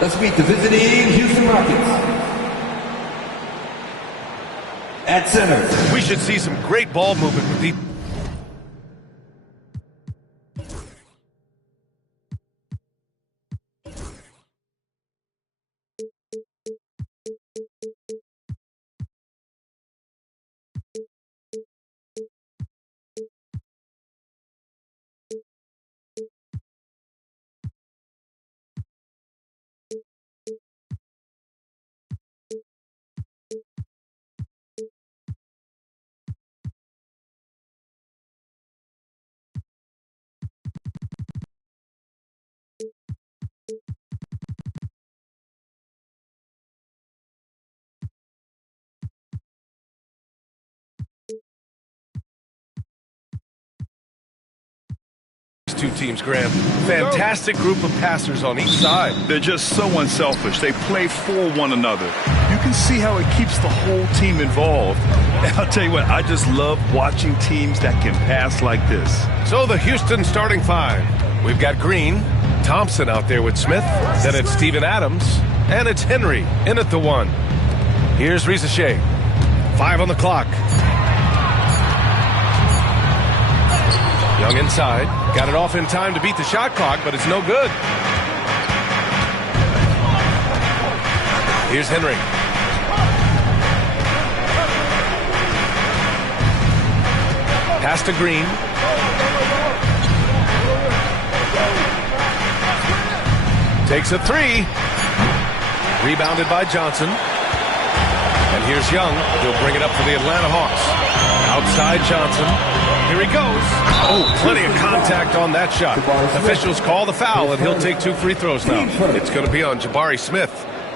Let's meet the visiting Houston Rockets. At center. We should see some great ball movement with these. Two teams, Graham. Fantastic group of passers on each side. They're just so unselfish. They play for one another. You can see how it keeps the whole team involved. And I'll tell you what, I just love watching teams that can pass like this. So the Houston starting five. We've got Green, Thompson out there with Smith. Then it's Steven Adams. And it's Henry in at the one. Here's Rizachet. 5 on the clock. Young inside. Got it off in time to beat the shot clock, but it's no good. Here's Henry. Pass to Green. Takes a three. Rebounded by Johnson. And here's Young. He'll bring it up for the Atlanta Hawks. Outside Johnson. Here he goes. Oh, plenty of contact on that shot. Officials call the foul, and he'll take 2 free throws now. It's going to be on Jabari Smith.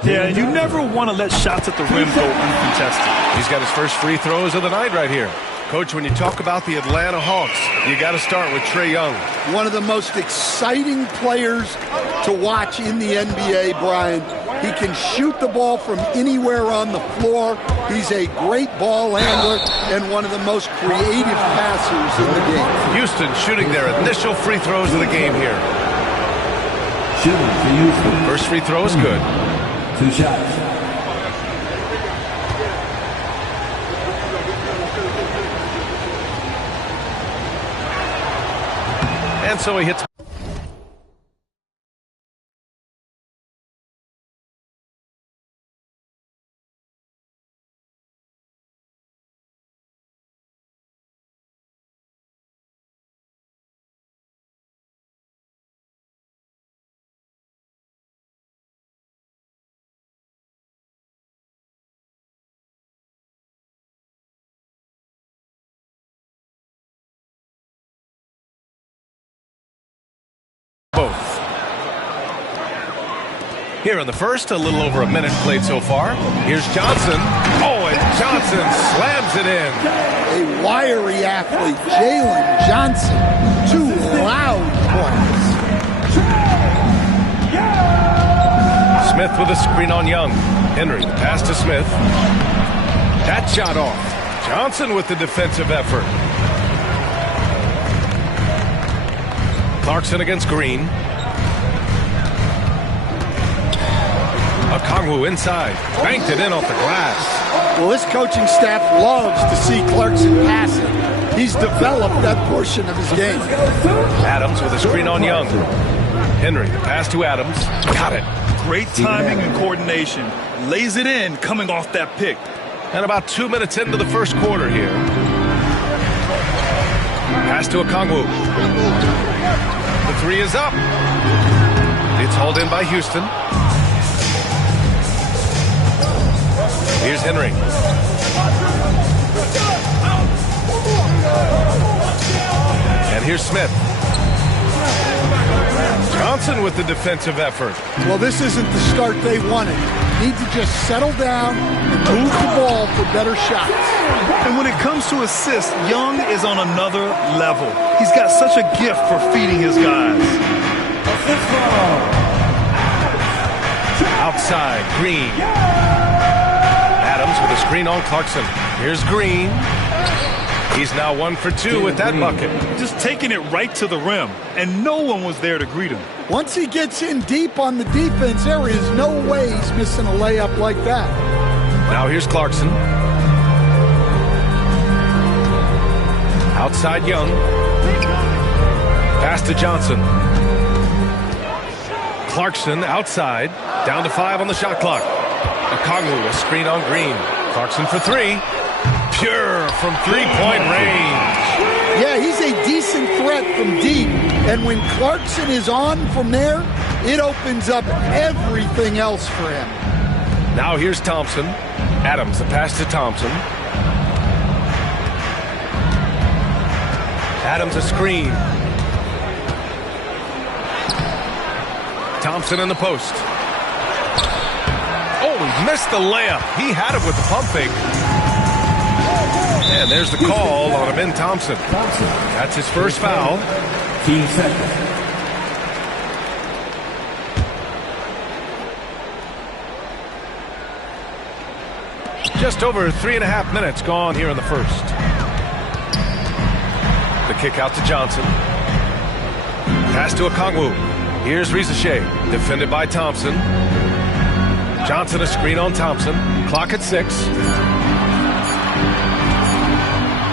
Yeah, and you never want to let shots at the rim go uncontested. He's got his first free throws of the night right here. Coach, when you talk about the Atlanta Hawks, you got to start with Trae Young. One of the most exciting players to watch in the NBA, Brian. He can shoot the ball from anywhere on the floor. He's a great ball handler and one of the most creative passers in the game. Houston shooting their initial free throws of the game here. Shooting for Houston. First free throw is good. 2 shots. And so he hits. Here in the first, a little over a minute played so far. Here's Johnson. Oh, and Johnson slams it in. A wiry athlete, Jalen Johnson. 2 loud points. Smith with a screen on Young. Henry, the pass to Smith. That shot off. Johnson with the defensive effort. Clarkson against Green. Okongwu inside. Banked it in off the glass. Well, this coaching staff loves to see Clarkson passing. He's developed that portion of his game. Adams with a screen on Young. Henry, pass to Adams. Got it. Great timing and coordination. Lays it in coming off that pick. And about 2 minutes into the first quarter here. Pass to Okongwu. The three is up. It's hauled in by Houston. Here's Henry. And here's Smith. Johnson with the defensive effort. Well, this isn't the start they wanted. Need to just settle down and move the ball for better shots. And when it comes to assists, Young is on another level. He's got such a gift for feeding his guys. Outside, Green. Adams with a screen on Clarkson. Here's Green. He's now 1 for 2 with that bucket. Just taking it right to the rim, and no one was there to greet him. Once he gets in deep on the defense, there is no way he's missing a layup like that. Now here's Clarkson. Outside Young. Pass to Johnson. Clarkson outside. Down to 5 on the shot clock. Okongwu, a screen on Green. Clarkson for 3. Pure from three-point range. Yeah, he's a decent threat from deep. And when Clarkson is on from there, it opens up everything else for him. Now here's Thompson. Adams, the pass to Thompson. Adams a screen. Thompson in the post. Oh, he missed the layup. He had it with the pump fake. And there's the call on Amin Thompson. That's his first foul. 15 seconds. Just over 3.5 minutes gone here in the first. The kick out to Johnson. Pass to Okongwu. Here's Rizachet, defended by Thompson. Johnson a screen on Thompson. Clock at 6.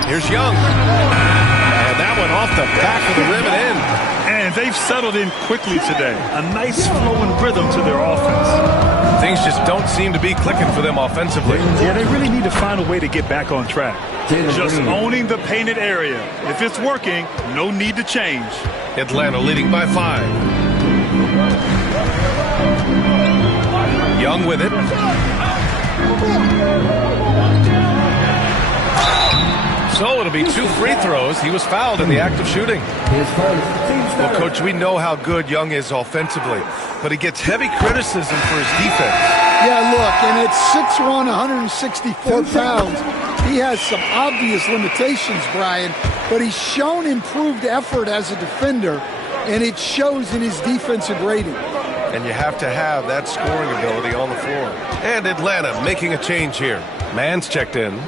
Here's Young. And that went off the back of the rim and in. And they've settled in quickly today. A nice flowing rhythm to their offense. Things just don't seem to be clicking for them offensively. Yeah, they really need to find a way to get back on track. Just owning the painted area. If it's working, no need to change. Atlanta leading by 5. Young with it. So it'll be 2 free throws. He was fouled in the act of shooting. Well, Coach, we know how good Young is offensively, but he gets heavy criticism for his defense. Yeah, look, and at 6'1", 164 pounds, he has some obvious limitations, Brian, but he's shown improved effort as a defender, and it shows in his defensive rating. And you have to have that scoring ability on the floor. And Atlanta making a change here. Mann's checked in.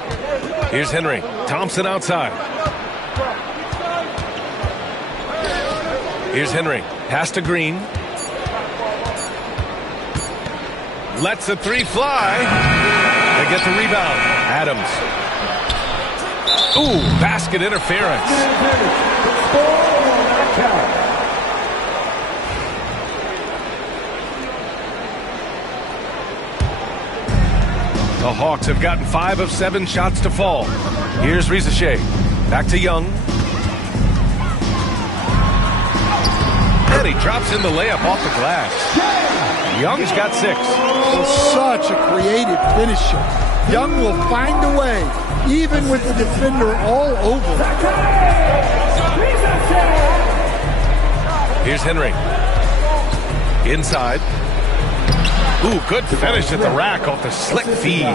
Here's Henry. Thompson outside. Here's Henry. Pass to Green. Lets the 3 fly. They get the rebound. Adams. Ooh, basket interference. The Hawks have gotten 5 of 7 shots to fall. Here's Rizachet. Back to Young. And he drops in the layup off the glass. Young's got 6. Such a creative finisher. Young will find a way, even with the defender all over. Here's Henry. Inside. Ooh, good finish at the rack off the slick feed.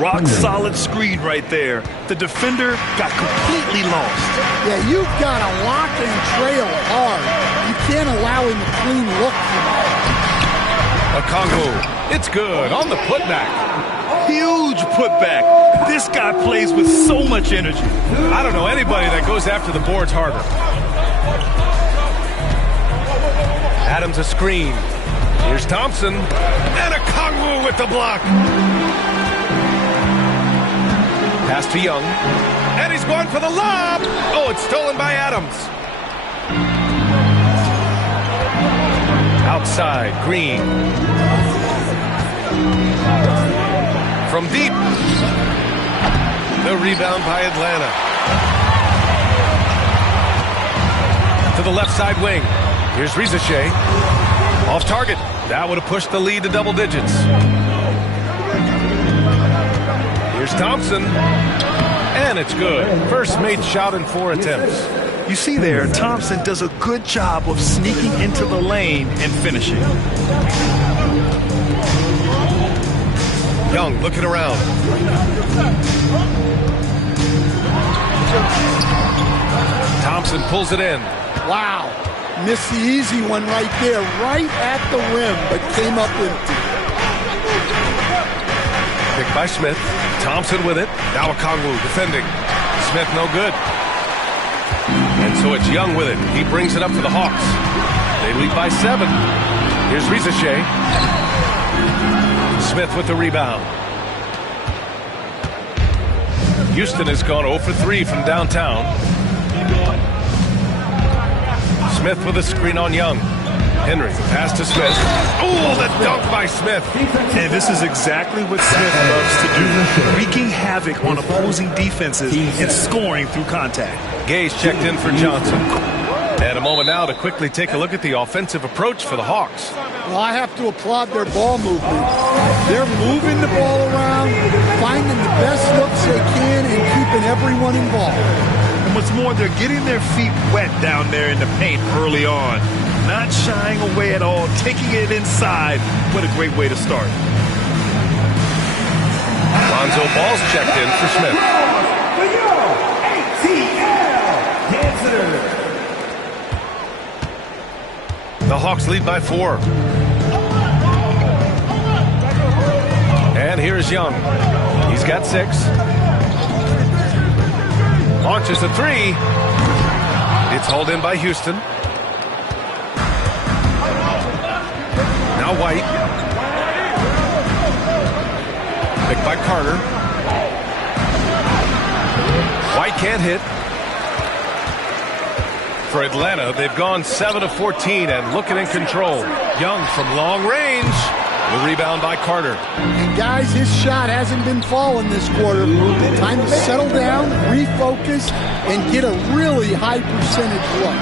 Rock solid screen right there. The defender got completely lost. Yeah, you've got to lock and trail hard. You can't allow him a clean look from that. Okongwu. It's good on the putback. Huge putback. This guy plays with so much energy. I don't know anybody that goes after the boards harder. Adams a screen. Here's Thompson. And Okongwu with the block. Pass to Young. And he's going for the lob. Oh, it's stolen by Adams. Outside, Green. From deep. The rebound by Atlanta. To the left side wing. Here's Rizachet. Off target. That would have pushed the lead to double digits. Here's Thompson. And it's good. First made shot in 4 attempts. You see there, Thompson does a good job of sneaking into the lane and finishing. Young looking around. Thompson pulls it in. Wow. Missed the easy one right there, right at the rim, but came up empty. Picked by Smith. Thompson with it. Now Okongwu defending. Smith no good. And so it's Young with it. He brings it up for the Hawks. They lead by 7. Here's Rizachet. Smith with the rebound. Houston has gone 0 for 3 from downtown. Smith with a screen on Young. Henry, pass to Smith. Oh, the dunk by Smith. And this is exactly what Smith loves to do, wreaking havoc on opposing defenses and scoring through contact. Gay's checked in for Johnson. And a moment now to quickly take a look at the offensive approach for the Hawks. Well, I have to applaud their ball movement. They're moving the ball around, finding the best looks they can, and keeping everyone involved. And what's more, they're getting their feet wet down there in the paint early on. Not shying away at all, taking it inside. What a great way to start. Lonzo Ball's checked in for Smith. The Hawks lead by 4. And here's Young. He's got 6. Launches a 3. It's hauled in by Houston. Now White. Picked by Carter. White can't hit. For Atlanta, they've gone 7 of 14 and looking in control. Young from long range. The rebound by Carter. And guys, his shot hasn't been falling this quarter. Time to settle down, refocus, and get a really high percentage look.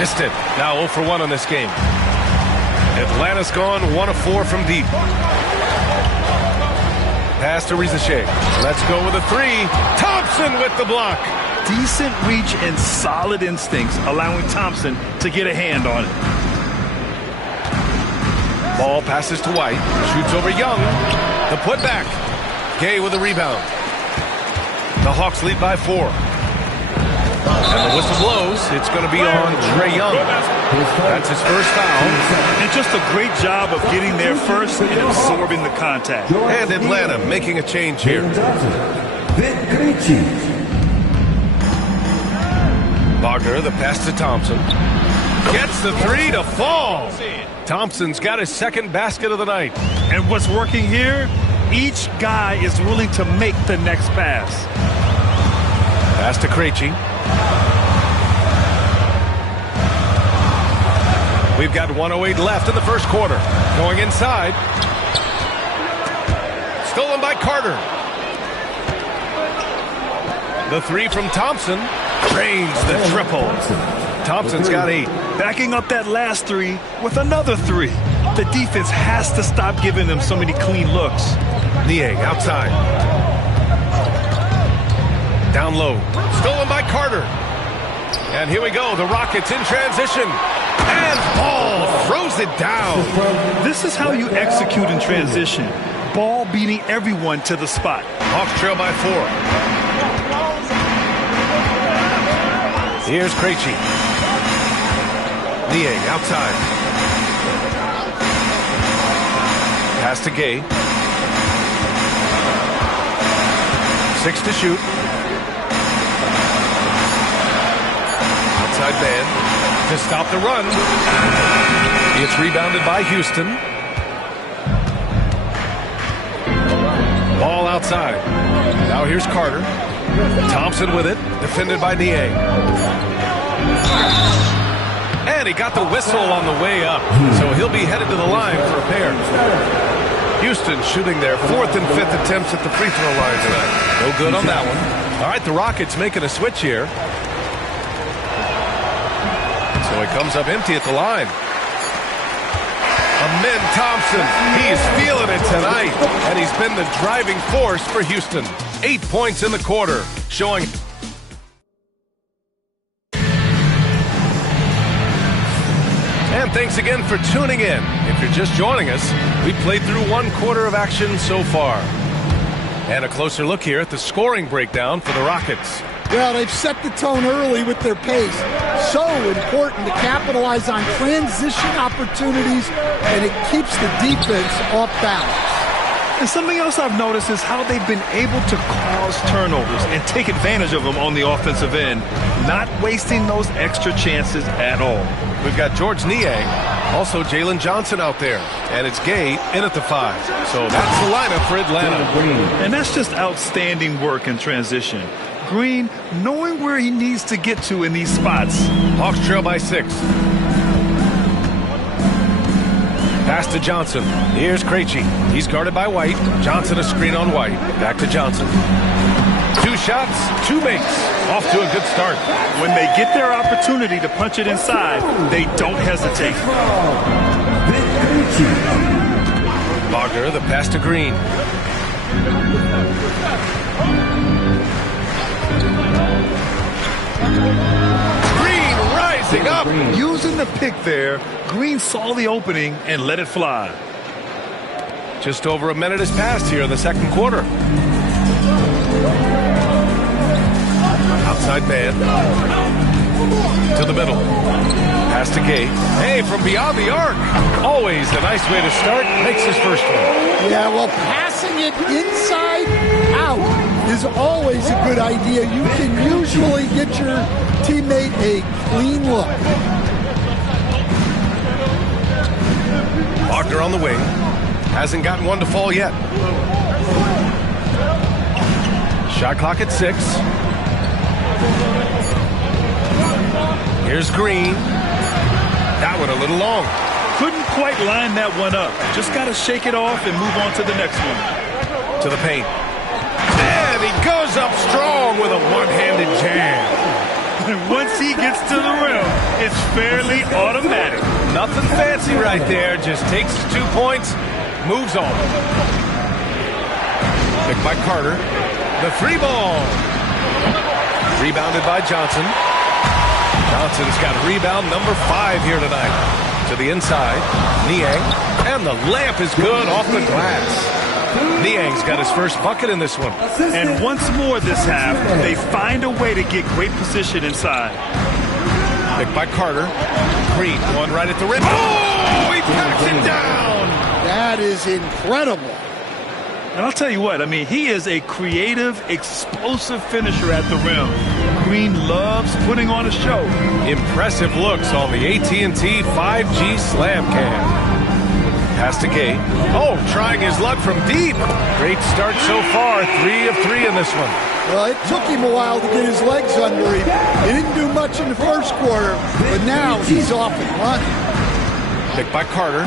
Missed it. Now 0 for 1 on this game. Atlanta's gone 1 of 4 from deep. Pass to Rizachet. Let's go with a 3. Thompson with the block. Decent reach and solid instincts, allowing Thompson to get a hand on it. Ball passes to White. Shoots over Young. The putback. Gay with a rebound. The Hawks lead by 4. And the whistle blows. It's going to be on Trae Young. That's his first foul. And just a great job of getting there first and absorbing the contact. And Atlanta making a change here. Wagner, the pass to Thompson. Gets the 3 to fall. Thompson's got his second basket of the night. And what's working here, each guy is willing to make the next pass. Pass to Krejci. We've got 1:08 left in the first quarter. Going inside. Stolen by Carter. The 3 from Thompson. Drains the triple. Thompson's got 8. Backing up that last 3 with another 3. The defense has to stop giving them so many clean looks. Niang outside. Down low. Stolen by Carter. And here we go. The Rockets in transition. And Ball throws it down. This is how you execute in transition. Ball beating everyone to the spot. Hawks trail by 4. Here's Krejci. Niang outside. Pass to Gay. 6 to shoot. Outside man to stop the run. It's rebounded by Houston. Ball outside. Now here's Carter. Thompson with it. Defended by Niang. And he got the whistle on the way up. So he'll be headed to the line for a pair. Houston shooting their 4th and 5th attempts at the free throw line tonight. No good on that one. All right, the Rockets making a switch here. So he comes up empty at the line. Amen Thompson, he is feeling it tonight. And he's been the driving force for Houston. 8 points in the quarter, showing... And thanks again for tuning in. If you're just joining us, we played through 1 quarter of action so far. And a closer look here at the scoring breakdown for the Rockets. Well, they've set the tone early with their pace. So important to capitalize on transition opportunities, and it keeps the defense off balance. And something else I've noticed is how they've been able to cause turnovers and take advantage of them on the offensive end, not wasting those extra chances at all. We've got George Niang, also Jalen Johnson out there, and it's Gay in at the 5. So that's the lineup for Atlanta. And that's just outstanding work in transition. Green knowing where he needs to get to in these spots. Hawks trail by 6. Pass to Johnson. Here's Krejci. He's guarded by White. Johnson a screen on White. Back to Johnson. 2 shots, 2 makes. Off to a good start. When they get their opportunity to punch it inside, they don't hesitate. Wagner, the pass to Green. Green rising up. Using the pick there, Green saw the opening and let it fly. Just over a minute has passed here in the second quarter. Outside man. To the middle. Pass to Gay. Hey, from beyond the arc. Always a nice way to start. Makes his first one. Yeah, well, passing it inside out is always a good idea. You can usually get your teammate a clean look. Wagner on the wing. Hasn't gotten one to fall yet. Shot clock at 6. Here's Green. That one a little long. Couldn't quite line that one up. Just got to shake it off and move on to the next one. To the paint. And he goes up strong with a one-handed jam. And once he gets to the rim, it's fairly automatic. Nothing fancy right there. Just takes his 2 points, moves on. Picked by Carter. The 3 ball. Rebounded by Johnson. Johnson's got rebound number 5 here tonight. To the inside. Niang. And the layup is good off the glass. Niang's got his first bucket in this one. And once more this half, they find a way to get great position inside. Picked by Carter. Green, one right at the rim. Oh, he packs it down. That is incredible. And I'll tell you what, I mean, he is a creative, explosive finisher at the rim. Green loves putting on a show. Impressive looks on the AT&T 5G Slam Cam. Pass to Gay. Oh, trying his luck from deep. Great start so far. 3 of 3 in this one. Well, it took him a while to get his legs under him. He didn't do much in the first quarter, but now he's off and running. Picked by Carter.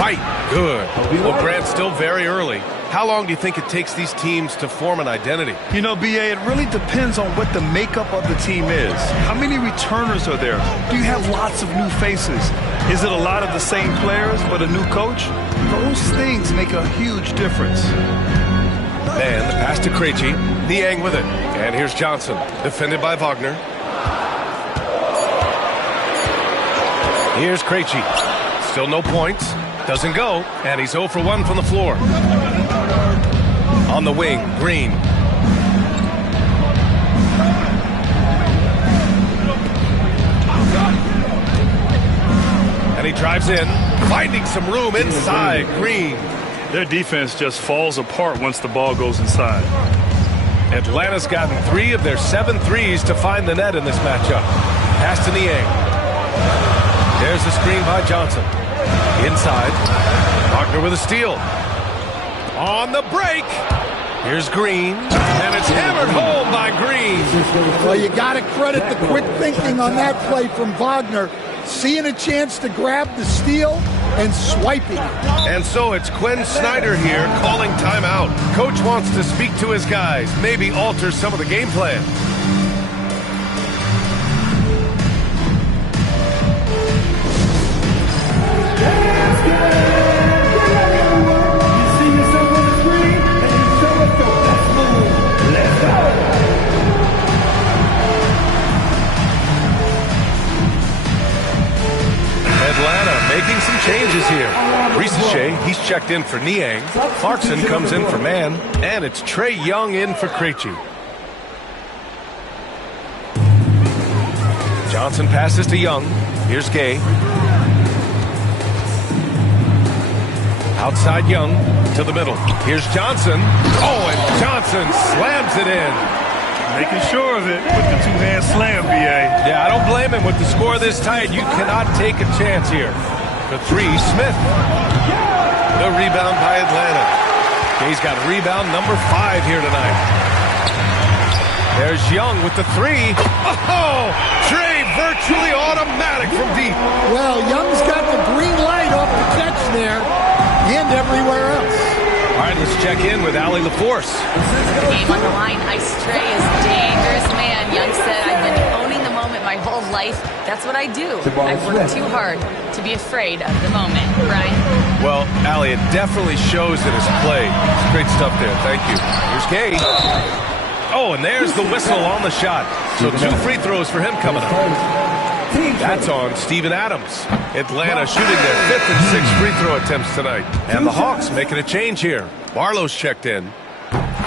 Right. Good. Well, Grant, still very early. How long do you think it takes these teams to form an identity? You know, B.A., it really depends on what the makeup of the team is. How many returners are there? Do you have lots of new faces? Is it a lot of the same players but a new coach? Those things make a huge difference. And the pass to Krejci. Niang with it. And here's Johnson, defended by Wagner. Here's Krejci. Still no points. Doesn't go. And he's 0 for 1 from the floor. On the wing, Green. And he drives in, finding some room inside. Green. Their defense just falls apart once the ball goes inside. Atlanta's gotten 3 of their 7 threes to find the net in this matchup. Pass to Niang. There's the screen by Johnson. Inside. Wagner with a steal. On the break. Here's Green. And it's hammered home by Green. Well, you got to credit the quick thinking on that play from Wagner. Seeing a chance to grab the steal and swiping it. And so it's Quinn Snyder here calling timeout. Coach wants to speak to his guys, maybe alter some of the game plan. Making some changes here. Reese, he's checked in for Niang. Clarkson comes in for Mann. And it's Trey Young in for Krejci. Johnson passes to Young. Here's Gay. Outside Young to the middle. Here's Johnson. Oh, and Johnson slams it in. Making sure of it with the two-hand slam, B.A. Yeah, I don't blame him with the score this tight. You cannot take a chance here. The three, Smith. The rebound by Atlanta. He's got rebound number 5 here tonight. There's Young with the three. Oh, Trey virtually automatic from deep. Well, Young's got the green light off the catch there and everywhere else. All right, let's check in with Allie LaForce. The game on the line. Ice Trey is dangerous, man. Young said, I've been owning the moment my whole life. That's what I do. I've worked too hard to be afraid of the moment. Brian? Well, Allie, it definitely shows in his play. It's great stuff there. Thank you. Here's Gay. Oh, and there's the whistle on the shot. So 2 free throws for him coming up. That's on Steven Adams. Atlanta shooting their 5th and 6th free throw attempts tonight. And the Hawks making a change here. Barlow's checked in.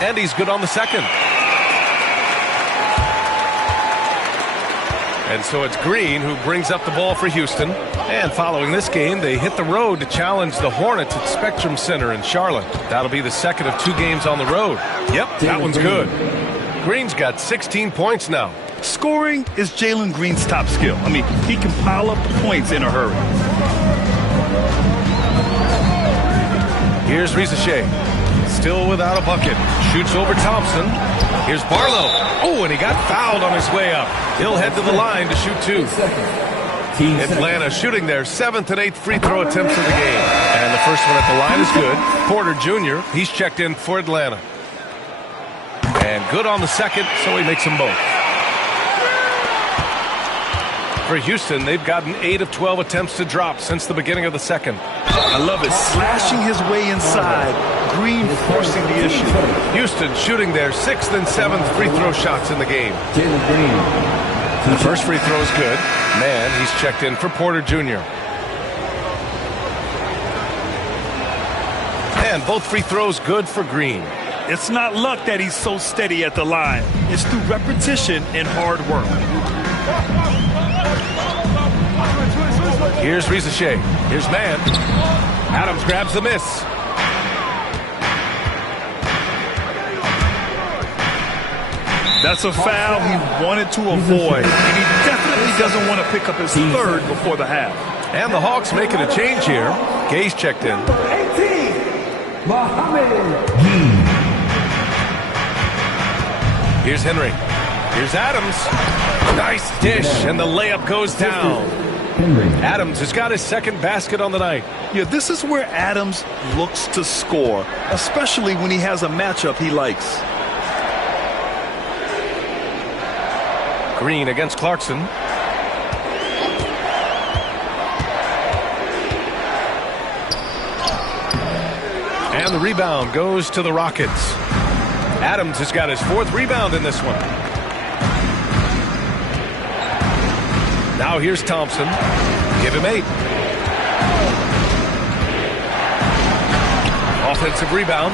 And he's good on the second. And so it's Green who brings up the ball for Houston. And following this game, they hit the road to challenge the Hornets at Spectrum Center in Charlotte. That'll be the second of 2 games on the road. Yep, that one's good. Green's got 16 points now. Scoring is Jalen Green's top skill. I mean, he can pile up the points in a hurry. Here's Rizachet. Still without a bucket. Shoots over Thompson. Here's Barlow. Oh, and he got fouled on his way up. He'll head to the line to shoot 2. Atlanta shooting their 7th and 8th free throw attempts of the game. And the first one at the line is good. Porter Jr., he's checked in for Atlanta. And good on the second, so he makes them both. For Houston, they've gotten 8 of 12 attempts to drop since the beginning of the second. I love it. Slashing his way inside. Green forcing the issue. Houston shooting their 6th and 7th free throw shots in the game. Jalen Green. The first free throw is good. Man, he's checked in for Porter Jr. And both free throws good for Green. It's not luck that he's so steady at the line. It's through repetition and hard work. Here's Rizachet. Here's Man. Adams grabs the miss. That's a foul he wanted to avoid. And he definitely doesn't want to pick up his 3rd before the half. And the Hawks making a change here. Gay's checked in. 18. Mohamed. Here's Henry. Here's Adams. Nice dish, and the layup goes down. Adams has got his 2nd basket on the night. Yeah, this is where Adams looks to score, especially when he has a matchup he likes. Green against Clarkson. And the rebound goes to the Rockets. Adams has got his 4th rebound in this one. Now here's Thompson. Give him 8. Offensive rebound.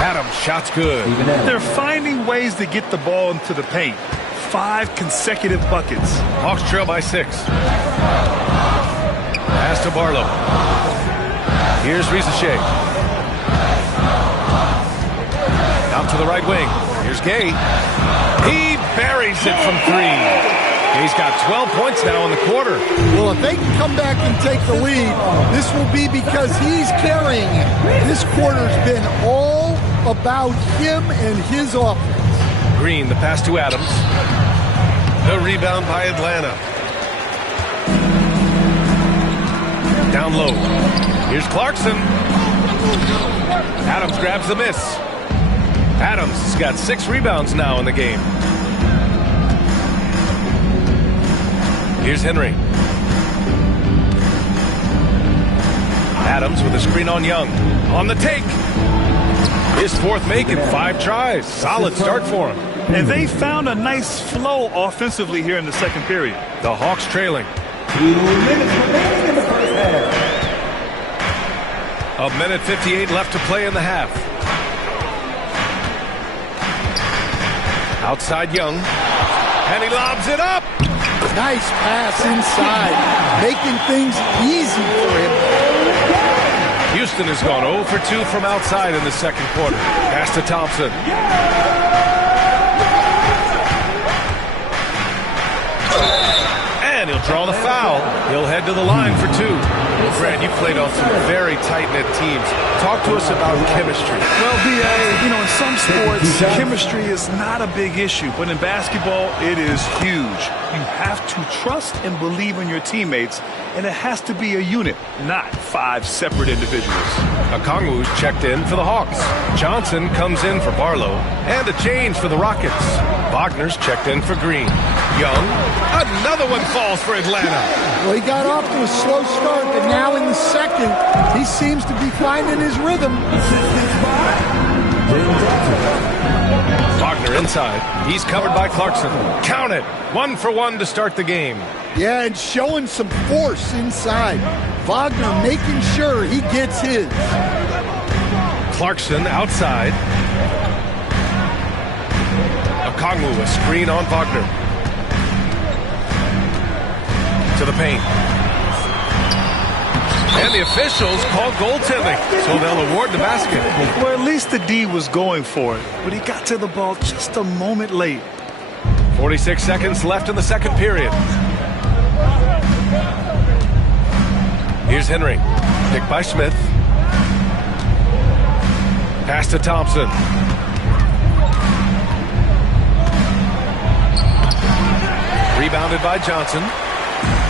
Adams, shot's good. They're finding ways to get the ball into the paint. 5 consecutive buckets. Hawks trail by 6. Pass to Barlow. Here's Rizachet. Out to the right wing. Here's Gay. He buries it from 3. He's got 12 points now in the quarter. Well, if they can come back and take the lead, this will be because he's carrying it. This quarter's been all about him and his offense. Green, the pass to Adams. The rebound by Atlanta. Down low. Here's Clarkson. Adams grabs the miss. Adams has got 6 rebounds now in the game. Here's Henry. Adams with a screen on Young. On the take. His 4th make in 5 tries. Solid start for him. And they found a nice flow offensively here in the second period. The Hawks trailing. 2 minutes remaining in the first half. 1:58 left to play in the half. Outside Young. And he lobs it up. Nice pass inside, making things easy for him. Houston has gone 0 for 2 from outside in the second quarter. Pass to Thompson. And he'll draw the foul. He'll head to the line for 2. Brad, you played on some very tight-knit teams. Talk to us about chemistry. Well, B.A., in some sports, chemistry is not a big issue, but in basketball, it is huge. You have to trust and believe in your teammates, and it has to be a unit, not 5 separate individuals. Okongwu's checked in for the Hawks. Johnson comes in for Barlow, and a change for the Rockets. Wagner's checked in for Green. Young, another one falls for Atlanta. Well, he got off to a slow start, but now in the second, he seems to be finding his rhythm. Wagner inside. He's covered by Clarkson. Count it. 1 for 1 to start the game. Yeah, and showing some force inside. Wagner making sure he gets his. Clarkson outside. Okongwu, a screen on Wagner. To the paint. And the officials call goaltending, so they'll award the basket. Well, at least the D was going for it, but he got to the ball just a moment late. 46 seconds left in the second period. Here's Henry. Picked by Smith. Pass to Thompson. Rebounded by Johnson.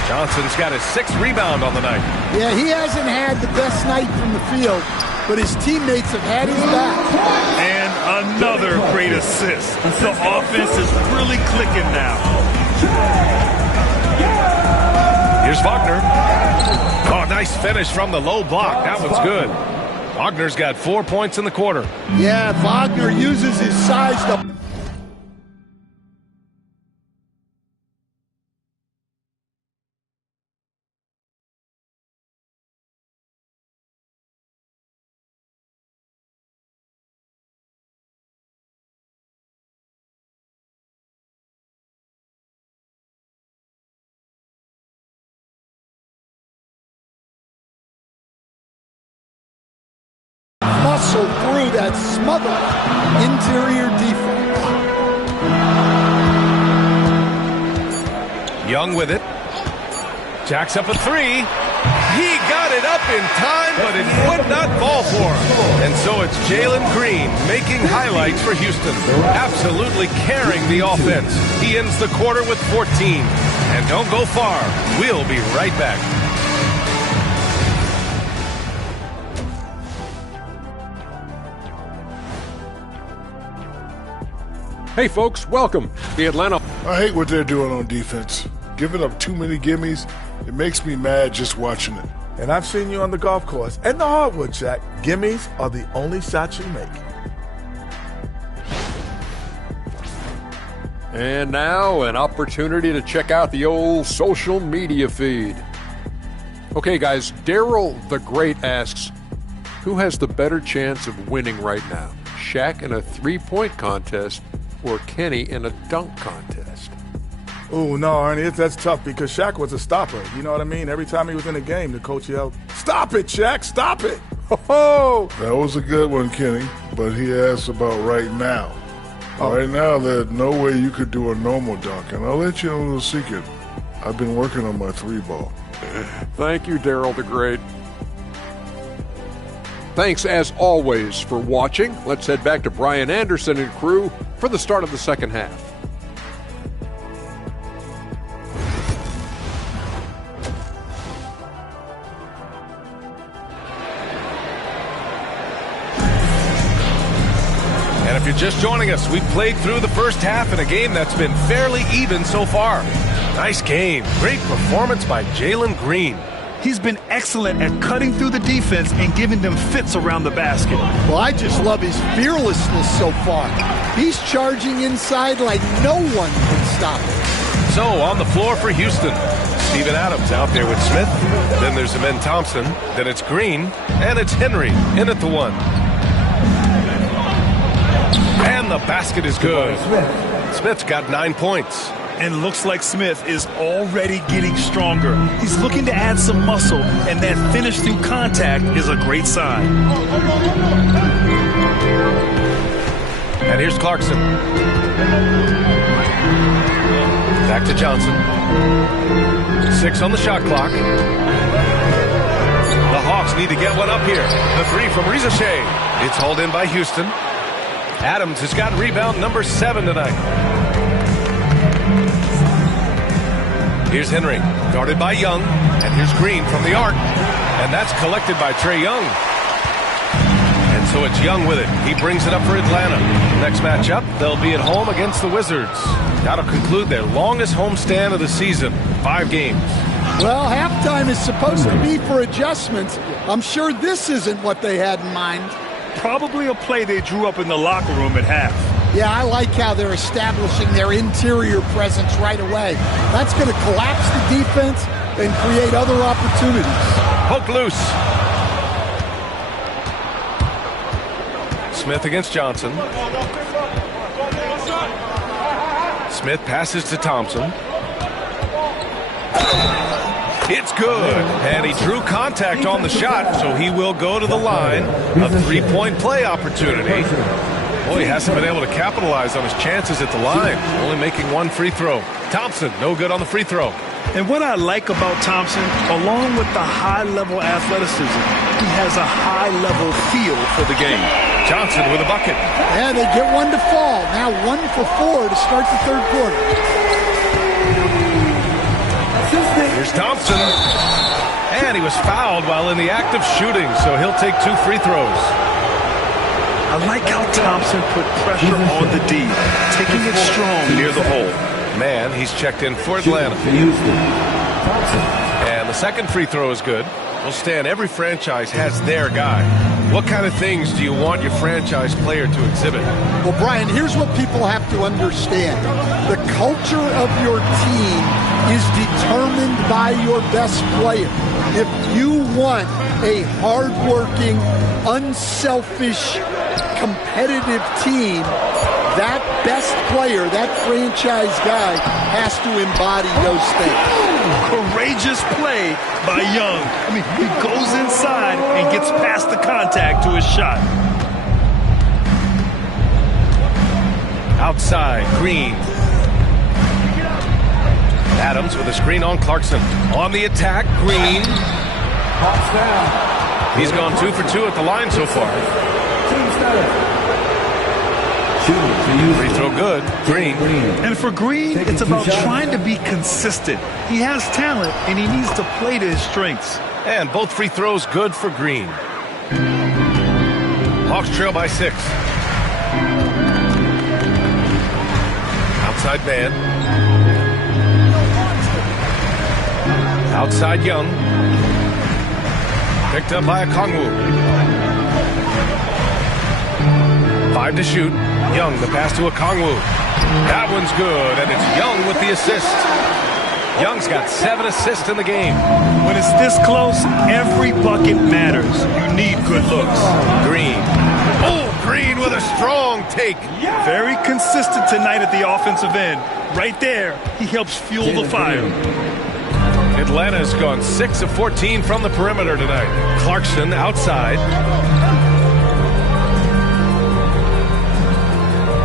Johnson's got his 6th rebound on the night. Yeah, he hasn't had the best night from the field, but his teammates have had his back. And another great assist. The offense is really clicking now. Here's Wagner. Oh, nice finish from the low block. That one's good. Wagner's got 4 points in the quarter. Yeah, Wagner uses his size to... muscle through that smothered interior defense. Young with it. Jacks up a 3. He got it up in time, but it would not fall for him. And so it's Jalen Green making highlights for Houston. Absolutely carrying the offense. He ends the quarter with 14. And don't go far. We'll be right back. Hey folks, welcome. The Atlanta... I hate what they're doing on defense. Giving up too many gimmies, it makes me mad just watching it. And I've seen you on the golf course and the hardwood, Jack. Gimmies are the only shots you make. And now, an opportunity to check out the old social media feed. Okay, guys, Daryl the Great asks, who has the better chance of winning right now? Shaq in a three-point contest or Kenny in a dunk contest? Oh, no, Ernie, that's tough because Shaq was a stopper. You know what I mean? Every time he was in a game, the coach yelled, "Stop it, Shaq, stop it!" Ho-ho! That was a good one, Kenny, but he asked about right now. Right now, there's no way you could do a normal dunk, and I'll let you know a little secret. I've been working on my 3-ball. Thank you, Daryl the Great. Thanks, as always, for watching. Let's head back to Brian Anderson and crew for the start of the second half. And if you're just joining us, we've played through the first half in a game that's been fairly even so far. Nice game. Great performance by Jalen Green. He's been excellent at cutting through the defense and giving them fits around the basket. Well, I just love his fearlessness so far. He's charging inside like no one can stop him. So, on the floor for Houston, Steven Adams out there with Smith. Then there's Amen Thompson. Then it's Green. And it's Henry in at the 1. And the basket is good. Smith's got 9 points. And looks like Smith is already getting stronger. He's looking to add some muscle, and that finish through contact is a great sign. And here's Clarkson. Back to Johnson. 6 on the shot clock. The Hawks need to get one up here. The 3 from Ricochet. It's hauled in by Houston. Adams has got rebound number 7 tonight. Here's Henry, guarded by Young. And here's Green from the arc. And that's collected by Trae Young. And so it's Young with it. He brings it up for Atlanta. Next matchup, they'll be at home against the Wizards. That'll conclude their longest homestand of the season, 5 games. Well, halftime is supposed to be for adjustments. I'm sure this isn't what they had in mind. Probably a play they drew up in the locker room at half. Yeah, I like how they're establishing their interior presence right away. That's going to collapse the defense and create other opportunities. Poke loose. Smith against Johnson. Smith passes to Thompson. It's good. And he drew contact on the shot, so he will go to the line. A 3-point play opportunity. Boy, he hasn't been able to capitalize on his chances at the line. Only making 1 free throw. Thompson, no good on the free throw. And what I like about Thompson, along with the high-level athleticism, he has a high-level feel for the game. Johnson with a bucket. And they get one to fall. Now 1 for 4 to start the third quarter. Here's Thompson. And he was fouled while in the act of shooting, so he'll take 2 free throws. I like how Thompson put pressure on the D, taking it strong near the hole. Man, he's checked in for Atlanta. And the second free throw is good. Well, Stan, every franchise has their guy. What kind of things do you want your franchise player to exhibit? Well, Brian, here's what people have to understand. The culture of your team is determined by your best player. If you want a hardworking, unselfish, competitive team, that best player, that franchise guy, has to embody those things. Courageous play by Young. I mean, he goes inside and gets past the contact to his shot. Outside, Green. Adams with a screen on Clarkson. On the attack, Green. He's gone 2 for 2 at the line so far. Free throw good. Green. And for Green, it's about trying to be consistent. He has talent, and he needs to play to his strengths. And both free throws good for Green. Hawks trail by 6. Outside man. Outside Young. Picked up by Okongwu. 5 to shoot. Young, the pass to Okongwu. That one's good, and it's Young with the assist. Young's got 7 assists in the game. When it's this close, every bucket matters. You need good looks. Green. Oh, Green with a strong take. Very consistent tonight at the offensive end. Right there, he helps fuel the fire. Atlanta's gone 6 of 14 from the perimeter tonight. Clarkson outside.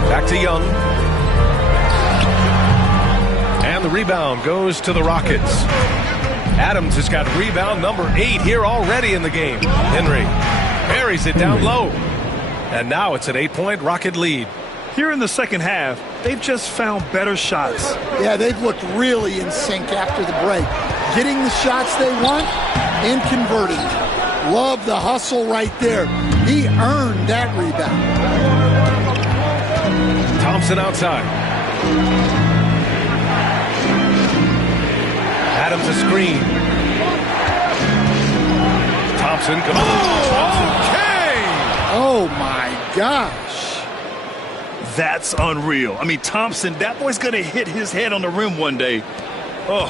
Back to Young. And the rebound goes to the Rockets. Adams has got rebound number 8 here already in the game. Henry buries it down low. And now it's an 8-point Rocket lead. Here in the second half, they've just found better shots. Yeah, they've looked really in sync after the break. Getting the shots they want and converting. Love the hustle right there. He earned that rebound. Thompson outside. Adams a screen. Thompson comes. Okay! Oh my gosh. That's unreal. I mean, Thompson, that boy's going to hit his head on the rim one day. Oh,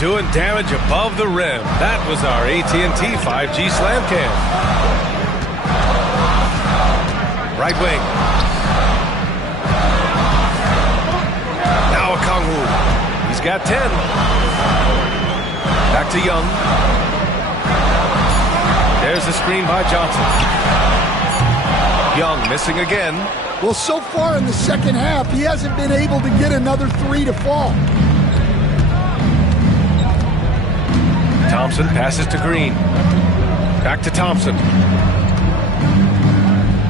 doing damage above the rim. That was our AT&T 5G slam cam. Right wing. Now Okongwu. Okongwu. He's got 10. Back to Young. There's the screen by Johnson. Young missing again. Well, so far in the second half, he hasn't been able to get another three to fall. Thompson passes to Green. Back to Thompson.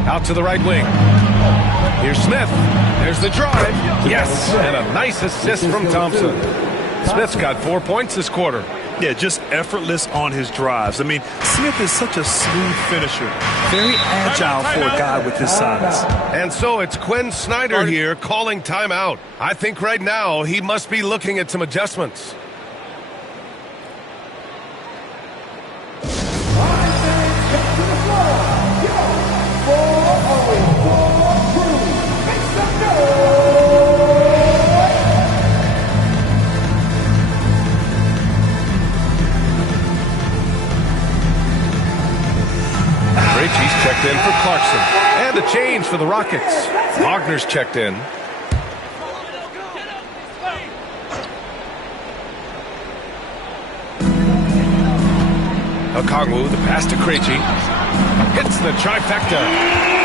Out to the right wing. Here's Smith. There's the drive. Yes, and a nice assist from Thompson. Smith's got 4 points this quarter. Yeah, just effortless on his drives. I mean, Smith is such a smooth finisher. Very agile for a guy with his size. And so it's Quinn Snyder here calling timeout. I think right now he must be looking at some adjustments. Krejci's checked in for Clarkson. And a change for the Rockets. Wagner's checked in. Okongwu, the pass to Krejci. Hits the trifecta.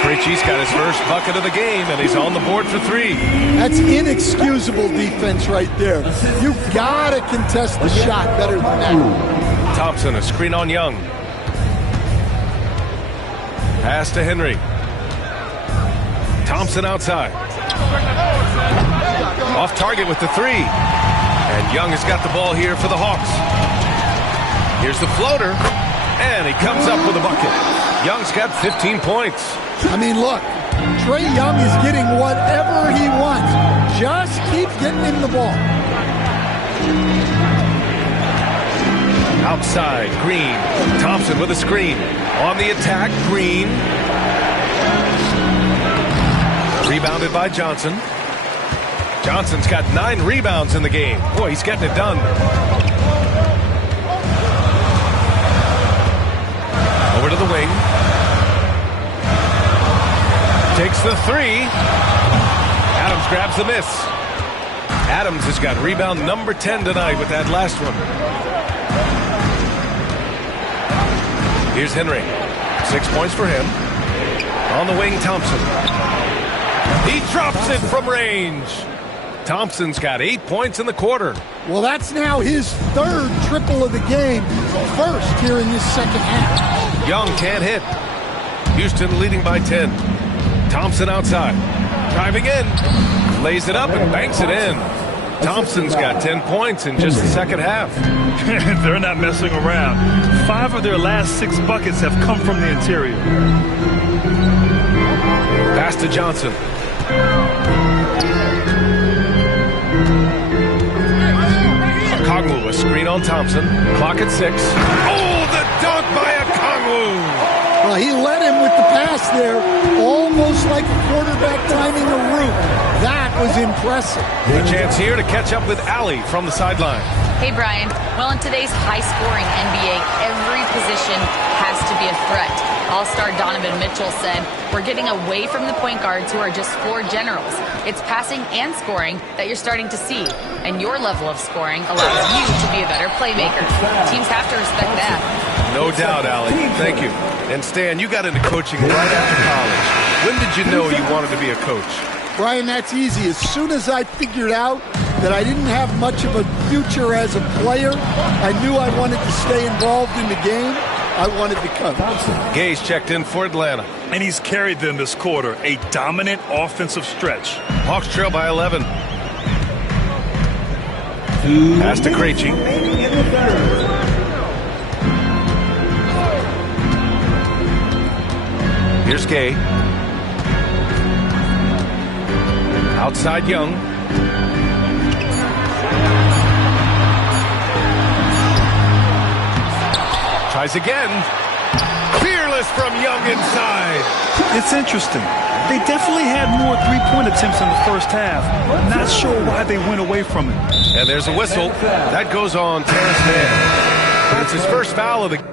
Krejci's got his first bucket of the game, and he's on the board for 3. That's inexcusable defense right there. You gotta contest the shot better than that. Thompson, a screen on Young. Pass to Henry. Thompson outside. Off target with the 3. And Young has got the ball here for the Hawks. Here's the floater. And he comes up with a bucket. Young's got 15 points. I mean, look, Trae Young is getting whatever he wants. Just keep getting him the ball. Outside, Green. Thompson with a screen. On the attack, Green. Rebounded by Johnson. Johnson's got 9 rebounds in the game. Boy, he's getting it done. Over to the wing. Takes the 3. Adams grabs the miss. Adams has got rebound number 10 tonight with that last one. Here's Henry. 6 points for him. On the wing, Thompson. He drops it from range. Thompson's got 8 points in the quarter. Well, that's now his 3rd triple of the game. First here in this second half. Young can't hit. Houston leading by 10. Thompson outside. Driving in. Lays it up and banks it in. Thompson's got 10 points in just the second half. They're not messing around. 5 of their last 6 buckets have come from the interior. Pass to Johnson. Okongwu, a screen on Thompson. Clock at 6. Oh, the dunk by Okongwu! Well, he led him with the pass there, almost like a quarterback timing a route. That was impressive. A chance here to catch up with Allie from the sideline. Hey, Brian. Well, in today's high-scoring NBA, every position has to be a threat. All-star Donovan Mitchell said, "We're getting away from the point guards who are just floor generals. It's passing and scoring that you're starting to see, and your level of scoring allows you to be a better playmaker. Teams have to respect that." No doubt, Allie. Thank you. And Stan, you got into coaching right after college. When did you know you wanted to be a coach? Brian, that's easy. As soon as I figured out that I didn't have much of a future as a player, I knew I wanted to stay involved in the game. I wanted to coach. Gay's checked in for Atlanta. And he's carried them this quarter. A dominant offensive stretch. Hawks trail by 11. Pass to Krejci. Here's Gay. Outside Young. Tries again. Fearless from Young inside. It's interesting. They definitely had more three-point attempts in the first half. Not sure why they went away from it. And there's a whistle. That goes on Terrence Mann. That's his first foul of the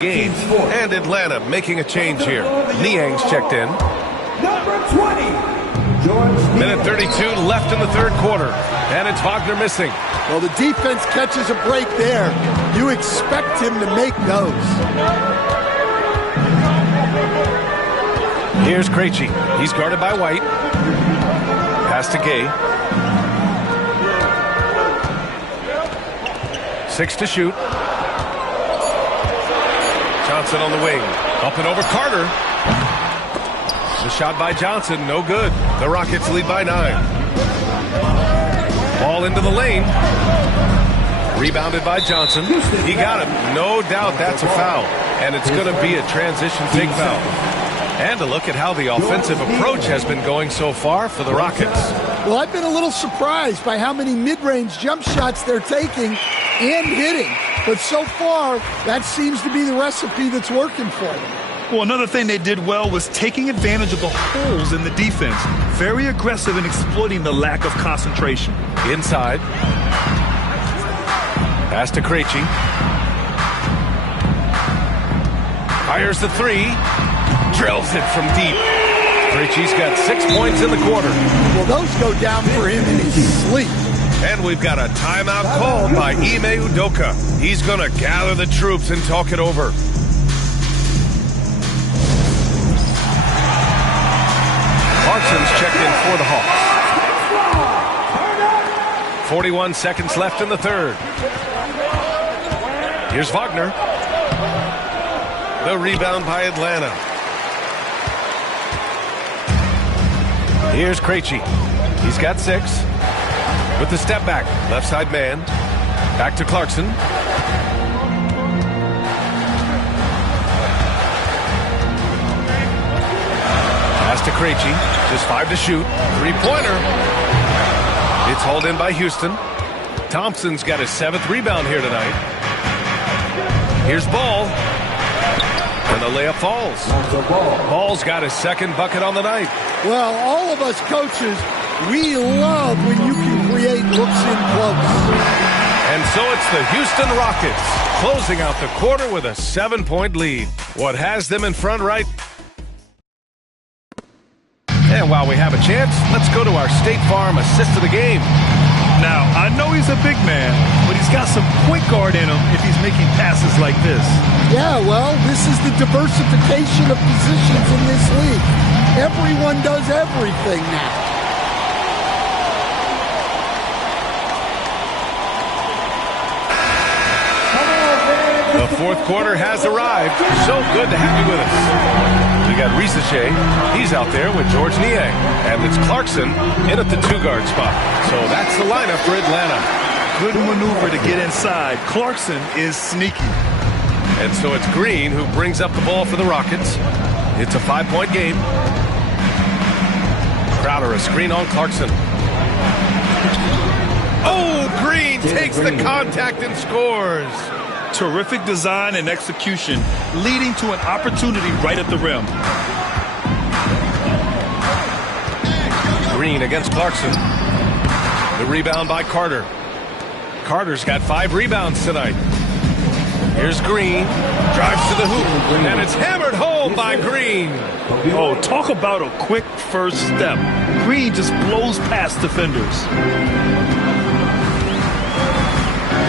game. And Atlanta making a change here. Niang's checked in. Number 20, George. Minute 32 left in the third quarter. And it's Wagner missing. Well, the defense catches a break there. You expect him to make those. Here's Krejci. He's guarded by White. Pass to Gay. 6 to shoot. Johnson on the wing. Up and over Carter. The shot by Johnson, no good. The Rockets lead by 9. Ball into the lane. Rebounded by Johnson. He got him. No doubt that's a foul. And it's going to be a transition take foul. And a look at how the offensive approach has been going so far for the Rockets. Well, I've been a little surprised by how many mid-range jump shots they're taking and hitting. But so far, that seems to be the recipe that's working for them. Well, another thing they did well was taking advantage of the holes in the defense. Very aggressive in exploiting the lack of concentration. Inside. Pass to Krejci. Fires the 3. Drills it from deep. Krejci's got 6 points in the quarter. Well, those go down for him in his sleep. And we've got a timeout called by Ime Udoka. He's going to gather the troops and talk it over. Clarkson's checked in for the Hawks. 41 seconds left in the third. Here's Wagner. The rebound by Atlanta. Here's Krejci. He's got 6. With the step back, left side man. Back to Clarkson. Pass to Krejci. Just 5 to shoot. 3-pointer. It's hauled in by Houston. Thompson's got his 7th rebound here tonight. Here's Ball. And the layup falls. Ball's got his 2nd bucket on the night. Well, all of us coaches, we love when you can create looks in close. And so it's the Houston Rockets closing out the quarter with a 7-point lead. What has them in front right? And while we have a chance, let's go to our State Farm assist of the game. Now, I know he's a big man, but he's got some point guard in him if he's making passes like this. Yeah, well, this is the diversification of positions in this league. Everyone does everything now. The fourth quarter has arrived. So good to have you with us. We got Risache. He's out there with George Niang. And it's Clarkson in at the 2-guard spot. So that's the lineup for Atlanta. Good maneuver to get inside. Clarkson is sneaky. And so it's Green who brings up the ball for the Rockets. It's a 5-point game. Crowder a screen on Clarkson. Oh, Green takes the contact and scores. Terrific design and execution, leading to an opportunity right at the rim. Green against Clarkson. The rebound by Carter. Carter's got 5 rebounds tonight. Here's Green. Drives to the hoop. And it's hammered home by Green. Oh, talk about a quick first step. Green just blows past defenders.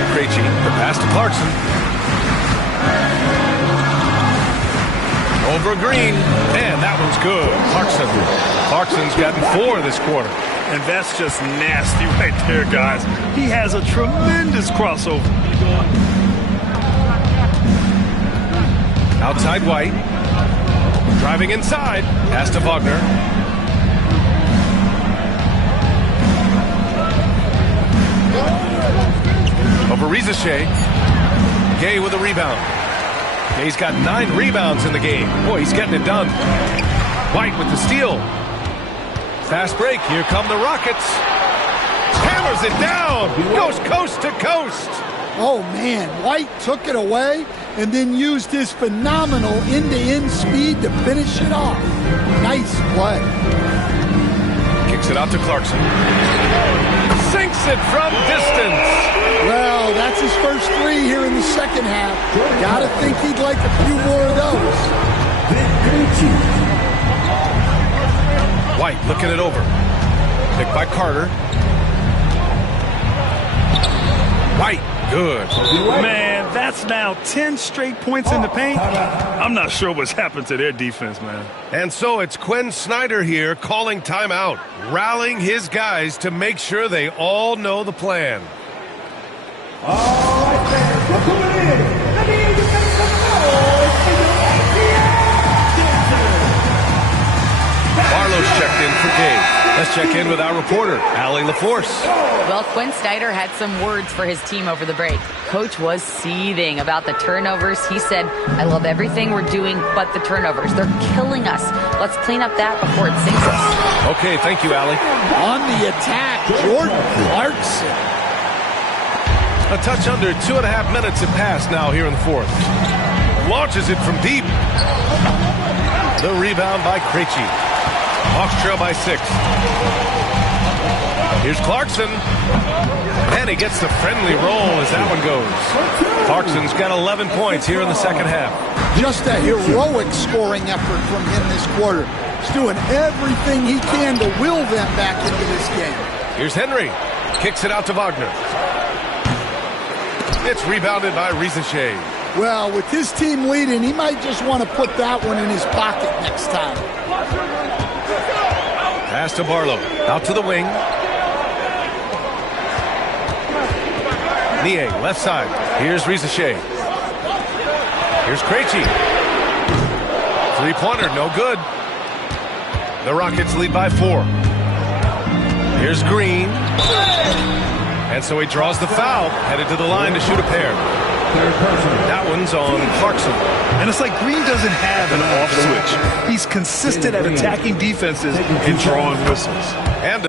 Krejci, the pass to Clarkson. Over Green. And that one's good. Clarkson's gotten 4 this quarter. And that's just nasty right there, guys. He has a tremendous crossover. Outside White. Driving inside. Pass to Wagner. Over Risache. Gay with a rebound. Gay's got 9 rebounds in the game. Boy, he's getting it done. White with the steal. Fast break. Here come the Rockets. Hammers it down. Goes coast to coast. Oh, man. White took it away and then used his phenomenal end-to-end speed to finish it off. Nice play. Kicks it out to Clarkson. Sinks it from distance. Well, that's his first 3 here in the the second half. Got to think he'd like a few more of those. White looking it over. Picked by Carter. White, good. Man, that's now 10 straight points in the paint. I'm not sure what's happened to their defense, man. And so it's Quinn Snyder here calling timeout, rallying his guys to make sure they all know the plan. All right, fans, we're coming in. Let me hear you make some noise for your Barlow's checked in for Gabe. Let's check in with our reporter, Allie LaForce. Well, Quinn Snyder had some words for his team over the break. Coach was seething about the turnovers. He said, I love everything we're doing but the turnovers. They're killing us. Let's clean up that before it sinks us. Okay, thank you, Allie. On the attack, Jordan Clarkson. A touch under 2.5 minutes have passed now here in the fourth. Launches it from deep. The rebound by Krejci. Hawks trail by 6. Here's Clarkson. And he gets the friendly roll as that one goes. Clarkson's got 11 points here in the second half. Just a heroic scoring effort from him this quarter. He's doing everything he can to will them back into this game. Here's Henry. Kicks it out to Wagner. It's rebounded by Rizachet. Well, with his team leading, he might just want to put that one in his pocket next time. Pass to Barlow. Out to the wing. Niang, left side. Here's Rizachet. Here's Krejci. Three-pointer, no good. The Rockets lead by 4. Here's Green. And so he draws the foul, headed to the line to shoot a pair. That one's on Clarkson. And it's like Green doesn't have an off switch. He's consistent at attacking defenses and drawing whistles. And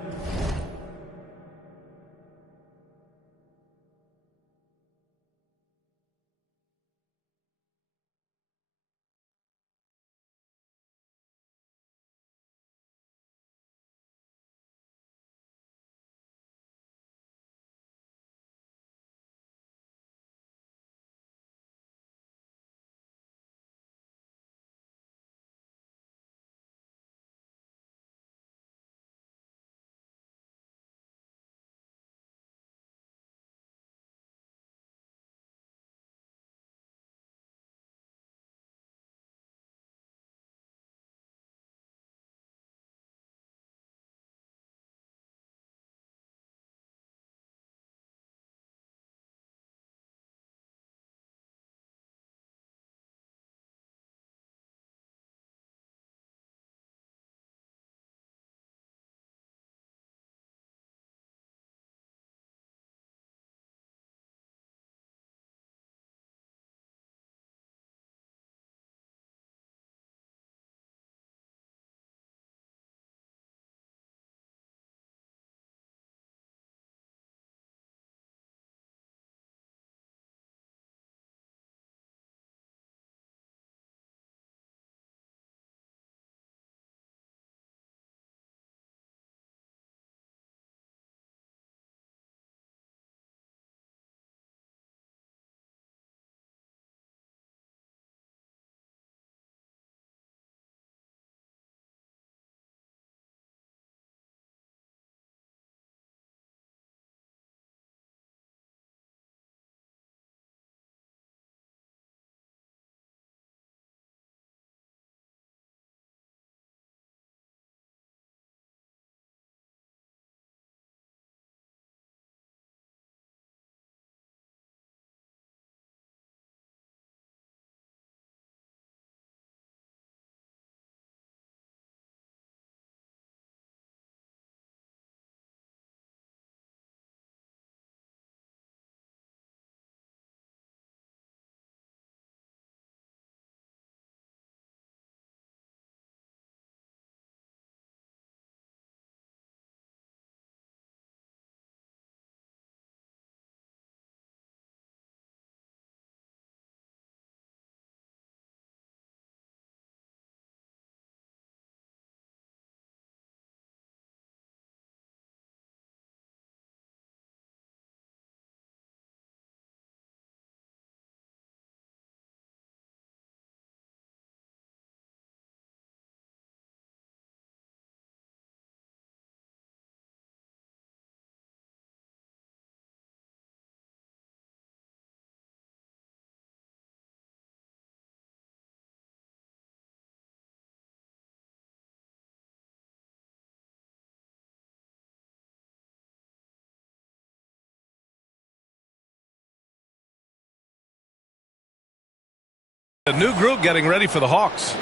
A new group getting ready for the Hawks.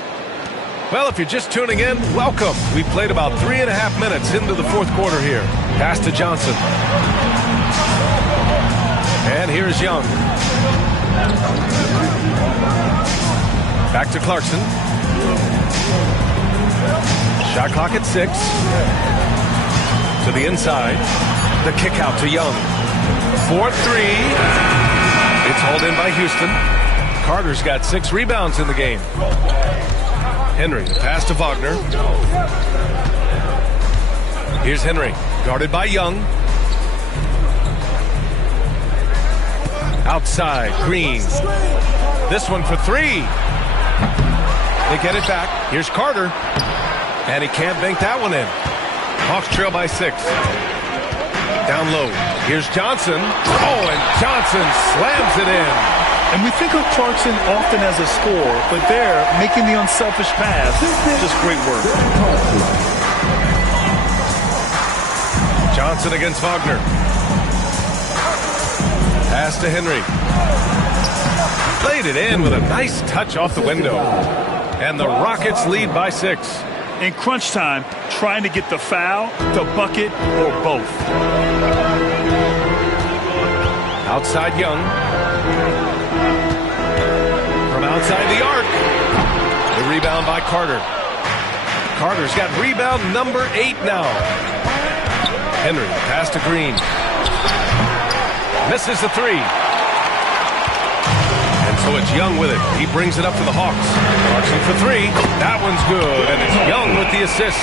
Well, if you're just tuning in, welcome. We played about 3.5 minutes into the fourth quarter here. Pass to Johnson. And here's Young. Back to Clarkson. Shot clock at 6. To the inside. The kick out to Young. 4-3. It's hauled in by Houston. Carter's got 6 rebounds in the game. Henry, pass to Wagner. Here's Henry, guarded by Young. Outside, Green. This one for 3. They get it back. Here's Carter. And he can't bank that one in. Hawks trail by 6. Down low. Here's Johnson. Oh, and Johnson slams it in. And we think of Clarkson often as a scorer, but there, making the unselfish pass, just great work. Johnson against Wagner. Pass to Henry. Played it in with a nice touch off the window. And the Rockets lead by 6. In crunch time, trying to get the foul, the bucket, or both. Outside Young. From outside the arc. The rebound by Carter. Carter's got rebound number 8 now. Henry, pass to Green. Misses the 3. And so it's Young with it. He brings it up for the Hawks. Clarkson for 3. That one's good. And it's Young with the assist.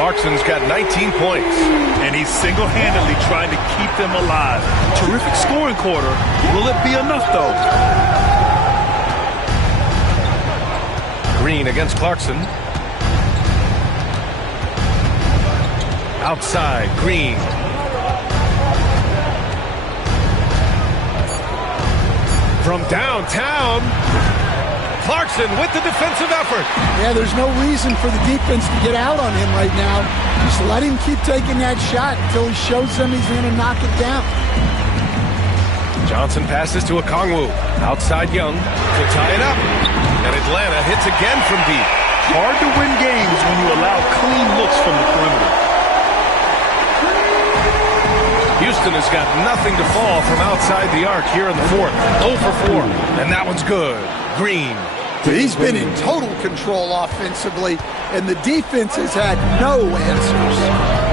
Clarkson's got 19 points. And he's single-handedly trying to keep them alive. Terrific scoring quarter. Will it be enough, though? Green against Clarkson. Outside, Green. From downtown, Clarkson with the defensive effort. Yeah, there's no reason for the defense to get out on him right now. Just let him keep taking that shot until he shows them he's going to knock it down. Johnson passes to Okongwu. Outside Young to tie it up. And Atlanta hits again from deep. Hard to win games when you allow clean looks from the perimeter. Houston has got nothing to fall from outside the arc here in the fourth. 0 for 4. And that one's good. Green. He's been in total control offensively, and the defense has had no answers.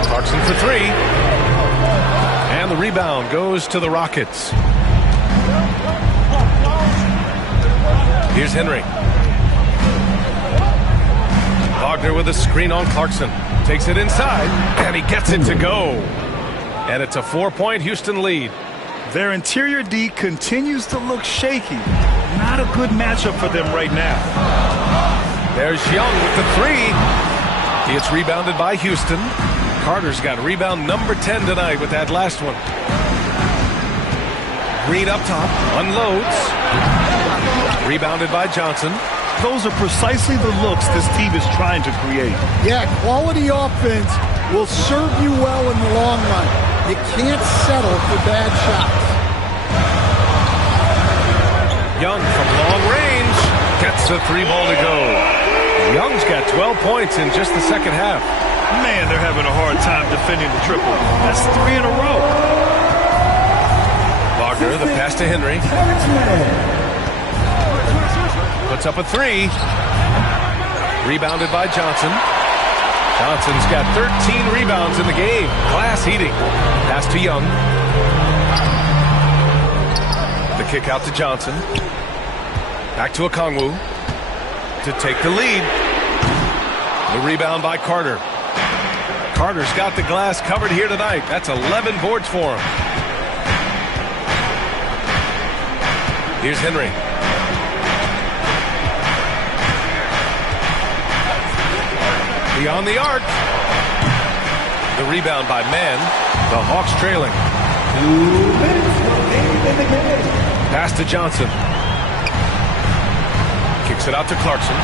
Clarkson for 3. And the rebound goes to the Rockets. Here's Henry. Wagner with a screen on Clarkson. Takes it inside, and he gets it to go. And it's a 4-point Houston lead. Their interior D continues to look shaky. Not a good matchup for them right now. There's Young with the 3. It's rebounded by Houston. Carter's got rebound number 10 tonight with that last one. Green up top, unloads. Rebounded by Johnson. Those are precisely the looks this team is trying to create. Yeah, quality offense will serve you well in the long run. You can't settle for bad shots. Young from long range gets the 3 ball to go. Young's got 12 points in just the second half. Man, they're having a hard time defending the triple. That's 3 in a row. Wagner, the pass to Henry. Puts up a 3. Rebounded by Johnson. Johnson's got 13 rebounds in the game. Glass heating. Pass to Young. The kick out to Johnson. Back to Okongwu to take the lead. The rebound by Carter. Carter's got the glass covered here tonight. That's 11 boards for him. Here's Henry. Beyond the arc. The rebound by Mann. The Hawks trailing. Pass to Johnson. Kicks it out to Clarkson.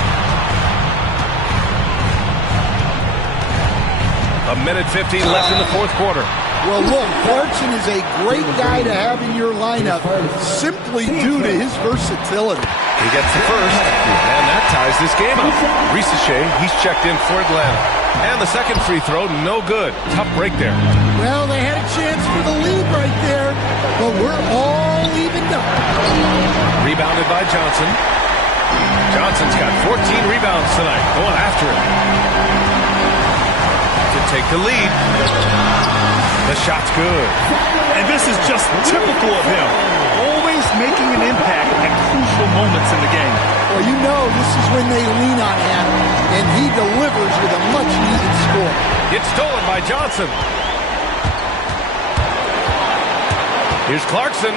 1:15 left in the fourth quarter. Well, look, Clarkson is a great guy to have in your lineup simply due to his versatility. He gets the first, and that ties this game up. Risache, he's checked in for Atlanta. And the second free throw, no good. Tough break there. Well, they had a chance for the lead right there, but we're all evened up. Rebounded by Johnson. Johnson's got 14 rebounds tonight, going after it. To take the lead. The shot's good. And this is just typical of him. Always making an impact at crucial moments in the game. Well, you know this is when they lean on him, and he delivers with a much-needed score. It's stolen by Johnson. Here's Clarkson.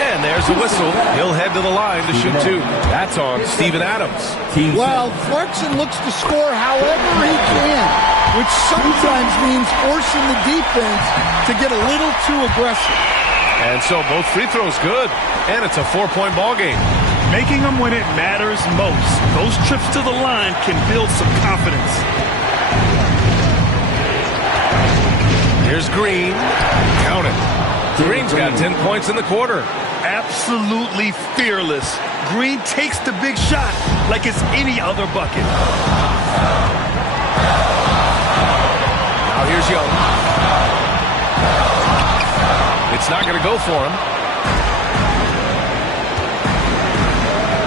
And there's a whistle. He'll head to the line to shoot two. That's on Steven Adams. Well, Clarkson looks to score however he can, which sometimes means forcing the defense to get a little too aggressive. And so both free throws good. And it's a 4-point ball game. Making them when it matters most. Those trips to the line can build some confidence. Here's Green. Count it. Green's got 10 points in the quarter. Absolutely fearless. Green takes the big shot like it's any other bucket. Now here's Young. It's not going to go for him.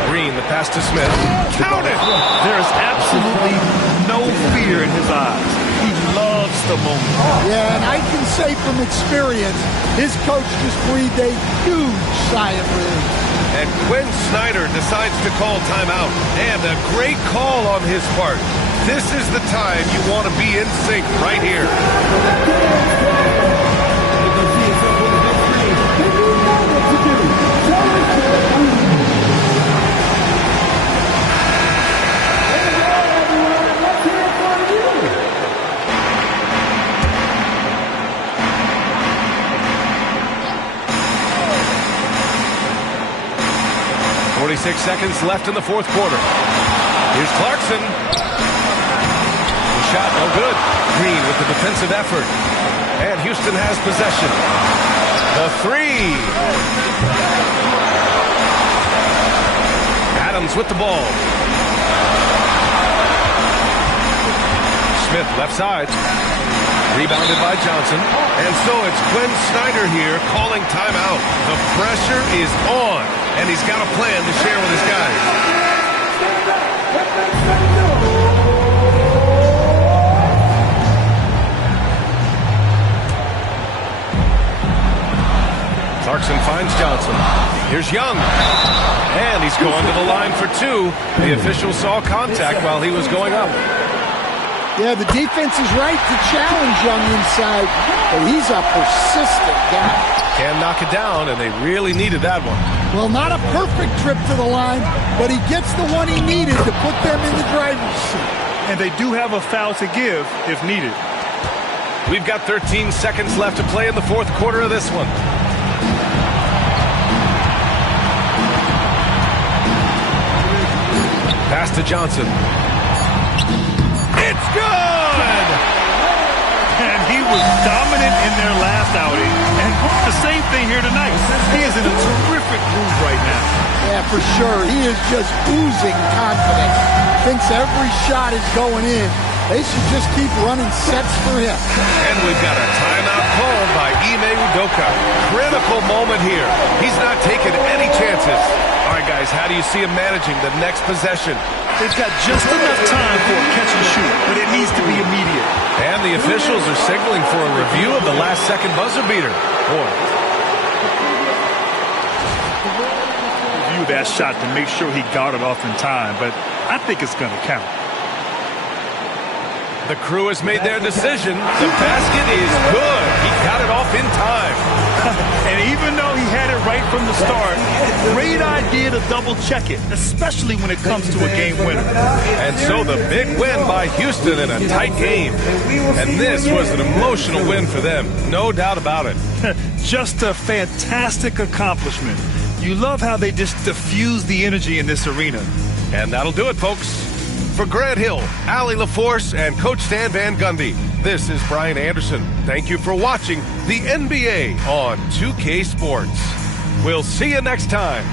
Green, the pass to Smith. Count it! There is absolutely no fear in his eyes. He loves the moment. Yeah, and I can say from experience, his coach just breathed a huge sigh of relief. And Quinn Snyder decides to call timeout. And a great call on his part. This is the time you want to be in sync right here. 46 seconds left in the fourth quarter. Here's Clarkson. The shot, no good. Green with the defensive effort. And Houston has possession. The three. Adams with the ball. Smith left side. Rebounded by Johnson. And so it's Quinn Snyder here calling timeout. The pressure is on, and he's got a plan to share with his guys. Clarkson finds Johnson. Here's Young. And he's going to the line for two. The official saw contact while he was going up. Yeah, the defense is right to challenge Young inside, but he's a persistent guy. Can knock it down, and they really needed that one. Well, not a perfect trip to the line, but he gets the one he needed to put them in the driver's seat. And they do have a foul to give if needed. We've got 13 seconds left to play in the fourth quarter of this one. Pass to Johnson. It's good! And he was dominant in their last outing. And the same thing here tonight. He is in a terrific groove right now. Yeah, for sure. He is just oozing confidence. Thinks every shot is going in. They should just keep running sets for him. And we've got a timeout called by Ime Udoka. Critical moment here. He's not taking any chances. All right, guys, how do you see him managing the next possession? They've got just enough time for a catch and shoot, but it needs to be immediate. And the officials are signaling for a review of the last-second buzzer beater. Boy. Review that shot to make sure he got it off in time, but I think it's going to count. The crew has made their decision. The basket is good. He got it off in time. And even though he had it right from the start, great idea to double-check it, especially when it comes to a game winner. And so the big win by Houston in a tight game. And this was an emotional win for them, no doubt about it. Just a fantastic accomplishment. You love how they just diffuse the energy in this arena. And that'll do it, folks. For Grant Hill, Allie LaForce, and Coach Stan Van Gundy, this is Brian Anderson. Thank you for watching the NBA on 2K Sports. We'll see you next time.